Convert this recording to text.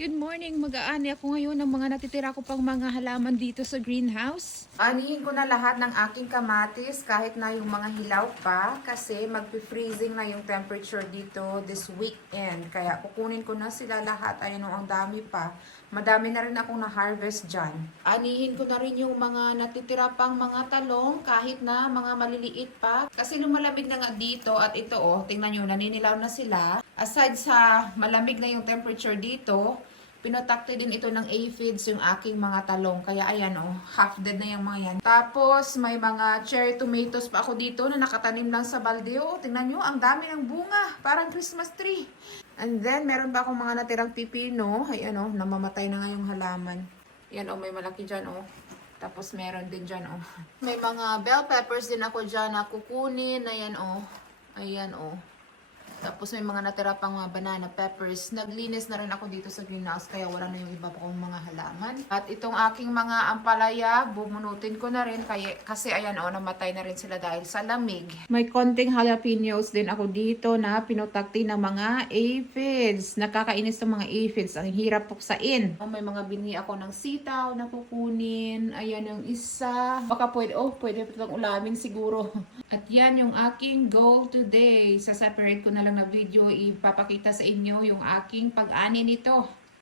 Good morning! Mag-aani ako ngayon ng mga natitira ko pang mga halaman dito sa greenhouse. Anihin ko na lahat ng aking kamatis kahit na yung mga hilaw pa kasi magpi-freezing na yung temperature dito this weekend. Kaya kukunin ko na sila lahat. Ayan o, ang dami pa. Madami na rin akong na-harvest dyan. Anihin ko na rin yung mga natitira pang mga talong kahit na mga maliliit pa. Kasi lumalamig na nga dito at ito o, tingnan nyo, naninilaw na sila. Aside sa malamig na yung temperature dito, pinotakte din ito ng aphids yung aking mga talong. Kaya ayan o, half dead na yung mga yan. Tapos may mga cherry tomatoes pa ako dito na nakatanim lang sa balde. O, tingnan nyo, ang dami ng bunga. Parang Christmas tree. And then, meron pa akong mga natirang pipino. Ayan o, namamatay na nga yung halaman. Ayan o, may malaki dyan o. Tapos meron din dyan o. May mga bell peppers din ako dyan na kukunin. Ayan o. Ayan o. Tapos may mga natira pang mga banana peppers. Naglinis na rin ako dito sa greenhouse kaya wala na yung iba pa kong mga halaman. At itong aking mga ampalaya, bumunutin ko na rin kasi ayan o, namatay na rin sila dahil sa lamig. May konting jalapenos din ako dito na pinutakti ng mga aphids. Nakakainis ng mga aphids. Ang hirap puksain. May mga binhi ako ng sitaw na kukunin. Ayan yung isa. Baka pwede itong ulamin siguro. At yan yung aking goal today. Sa separate ko na lang na video, ipapakita sa inyo yung aking pag-ani nito.